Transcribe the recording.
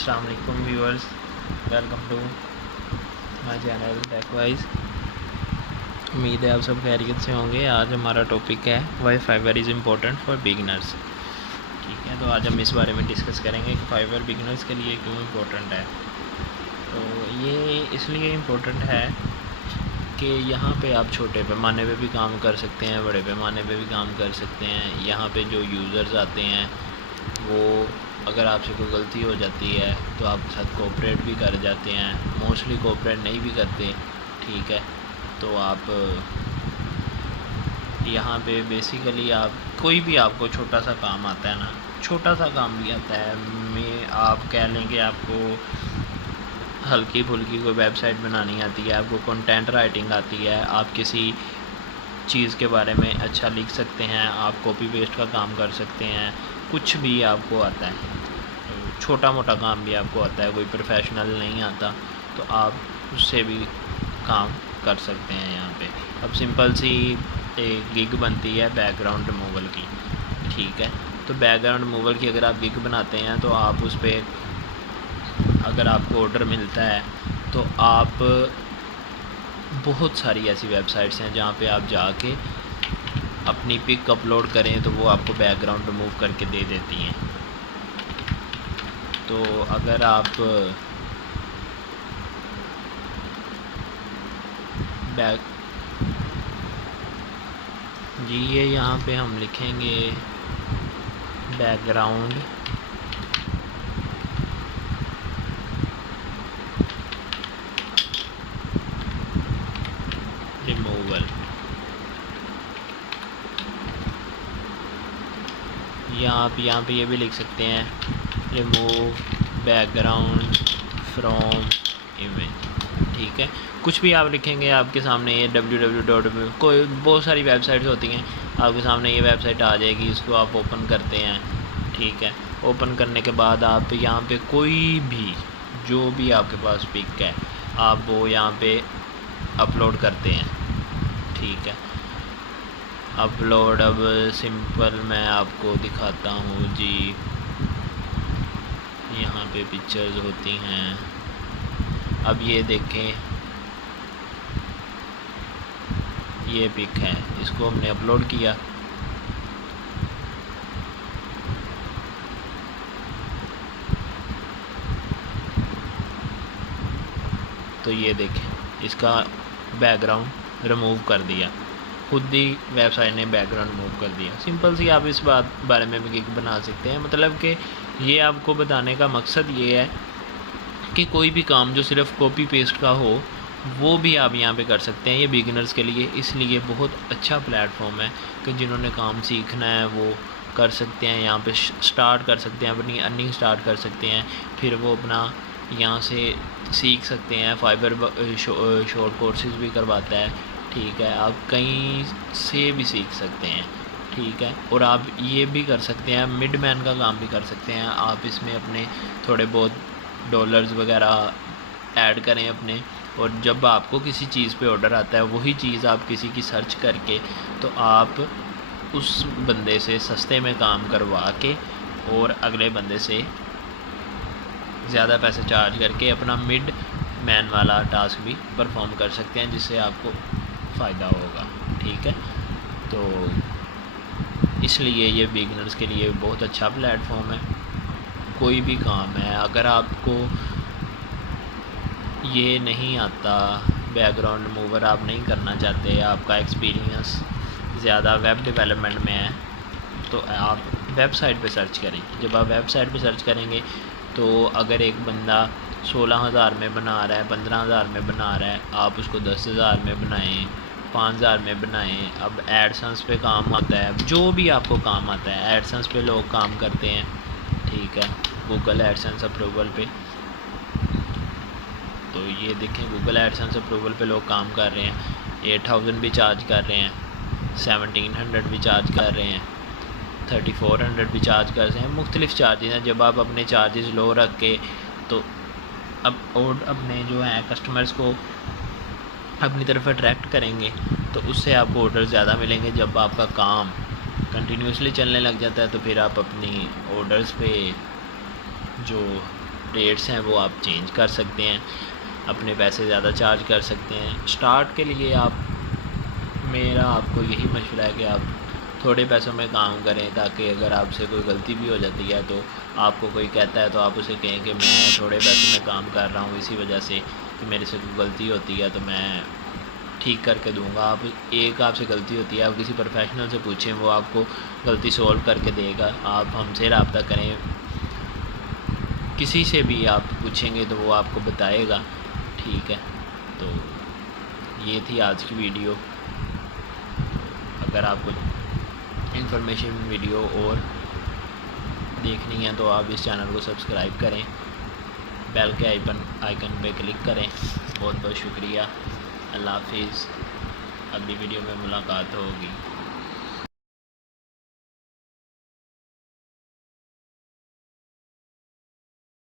अस्सलाम वालेकुम viewers, welcome to my channel Techwise. उम्मीद है आप सब खैरियत से होंगे। आज हमारा टॉपिक है why fibre is important for beginners. ठीक है, तो आज हम इस बारे में डिस्कस करेंगे कि फाइबर बिगिनर्स के लिए क्यों इम्पोर्टेंट है। तो ये इसलिए इम्पोर्टेंट है कि यहाँ पे आप छोटे पैमाने पे भी काम कर सकते हैं, बड़े पैमाने पे भी काम कर सकते हैं। यहाँ पे जो यूज़र्स आते हैं वो अगर आपसे कोई गलती हो जाती है तो आपके साथ कोऑपरेट भी कर जाते हैं, मोस्टली कोऑपरेट नहीं भी करते। ठीक है, तो आप यहाँ पे बेसिकली आप कोई भी आपको छोटा सा काम आता है ना, छोटा सा काम भी आता है, मैं आप कह लें कि आपको हल्की फुल्की कोई वेबसाइट बनानी आती है, आपको कंटेंट राइटिंग आती है, आप किसी चीज़ के बारे में अच्छा लिख सकते हैं, आप कॉपी पेस्ट का काम कर सकते हैं, कुछ भी आपको आता है, छोटा मोटा काम भी आपको आता है, कोई प्रोफेशनल नहीं आता तो आप उससे भी काम कर सकते हैं। यहाँ पे अब सिंपल सी एक गिग बनती है बैकग्राउंड रिमूवल की। ठीक है, तो बैकग्राउंड रिमूवल की अगर आप गिग बनाते हैं तो आप उस पर अगर आपको ऑर्डर मिलता है तो आप बहुत सारी ऐसी वेबसाइट्स हैं जहाँ पे आप जाके अपनी पिक अपलोड करें तो वो आपको बैकग्राउंड रिमूव करके दे देती हैं। तो अगर आप ये यहाँ पे हम लिखेंगे बैकग्राउंड रिमूवल। आप यहाँ पे ये भी लिख सकते हैं रिमूव बैकग्राउंड फ्रॉम इमेज। ठीक है, कुछ भी आप लिखेंगे आपके सामने ये www कोई बहुत सारी वेबसाइट्स होती हैं, आपके सामने ये वेबसाइट आ जाएगी। इसको आप ओपन करते हैं। ठीक है, ओपन करने के बाद आप यहाँ पे कोई भी जो भी आपके पास पिक है आप वो यहाँ पे अपलोड करते हैं। ठीक है, अपलोड अब सिंपल मैं आपको दिखाता हूँ जी। यहाँ पे पिक्चर्स होती हैं। अब ये देखें, ये पिक है, इसको हमने अपलोड किया। तो ये देखें, इसका बैकग्राउंड रिमूव कर दिया, खुद ही वेबसाइट ने बैकग्राउंड रिमूव कर दिया। सिंपल सी आप इस बारे में भी गिग बना सकते हैं। मतलब कि ये आपको बताने का मकसद ये है कि कोई भी काम जो सिर्फ कॉपी पेस्ट का हो वो भी आप यहाँ पे कर सकते हैं। ये बिगिनर्स के लिए इसलिए बहुत अच्छा प्लेटफॉर्म है कि जिन्होंने काम सीखना है वो कर सकते हैं, यहाँ पे स्टार्ट कर सकते हैं, अपनी अर्निंग स्टार्ट कर सकते हैं, फिर वो अपना यहाँ से सीख सकते हैं। फाइबर शॉर्ट कोर्सेज भी करवाता है। ठीक है, आप कहीं से भी सीख सकते हैं। ठीक है, और आप ये भी कर सकते हैं, मिड मैन का काम भी कर सकते हैं। आप इसमें अपने थोड़े बहुत डॉलर्स वगैरह ऐड करें अपने, और जब आपको किसी चीज़ पे ऑर्डर आता है वही चीज़ आप किसी की सर्च करके तो आप उस बंदे से सस्ते में काम करवा के और अगले बंदे से ज़्यादा पैसे चार्ज करके अपना मिड मैन वाला टास्क भी परफॉर्म कर सकते हैं, जिससे आपको फ़ायदा होगा। ठीक है, तो इसलिए ये बिगिनर्स के लिए बहुत अच्छा प्लेटफॉर्म है। कोई भी काम है, अगर आपको ये नहीं आता, बैकग्राउंड रिमूवर आप नहीं करना चाहते, आपका एक्सपीरियंस ज़्यादा वेब डेवलपमेंट में है, तो आप वेबसाइट पे सर्च करें। जब आप वेबसाइट पे सर्च करेंगे तो अगर एक बंदा 16,000 में बना रहा है, 15,000 में बना रहा है, आप उसको 10,000 में बनाएं, 5,000 में बनाएं। अब एडसेंस पे काम आता है, जो भी आपको काम आता है, एडसेंस पे लोग काम करते हैं। ठीक है, गूगल एडसेंस अप्रूवल पे, तो ये देखें गूगल एडसेंस अप्रूवल पे लोग काम कर रहे हैं। 8,000 भी चार्ज कर रहे हैं, 1,700 भी चार्ज कर रहे हैं, 3,400 भी चार्ज कर रहे हैं। मुख्तलिफ़ चार्जेस हैं। जब आप अपने चार्जेस लो रख के तो अब और अपने जो हैं कस्टमर्स को अपनी तरफ अट्रैक्ट करेंगे तो उससे आपको ऑर्डर ज़्यादा मिलेंगे। जब आपका काम कंटिन्यूसली चलने लग जाता है तो फिर आप अपनी ऑर्डर्स पे जो रेट्स हैं वो आप चेंज कर सकते हैं, अपने पैसे ज़्यादा चार्ज कर सकते हैं। स्टार्ट के लिए मेरा आपको यही मशवरा है कि आप थोड़े पैसों में काम करें, ताकि अगर आपसे कोई गलती भी हो जाती है तो आपको कोई कहता है तो आप उसे कहें कि मैं थोड़े पैसों में काम कर रहा हूँ, इसी वजह से कि मेरे से कोई गलती होती है तो मैं ठीक करके दूंगा। आपसे गलती होती है, आप किसी प्रोफेशनल से पूछें, वो आपको गलती सॉल्व करके देगा। आप हमसे रब्ता करें, किसी से भी आप पूछेंगे तो वो आपको बताएगा। ठीक है, तो ये थी आज की वीडियो। अगर आपको इंफॉर्मेशन वीडियो और देखनी है तो आप इस चैनल को सब्सक्राइब करें, बेल के आइकन पे क्लिक करें। बहुत बहुत शुक्रिया। अल्लाह हाफिज़। अगली वीडियो में मुलाकात होगी।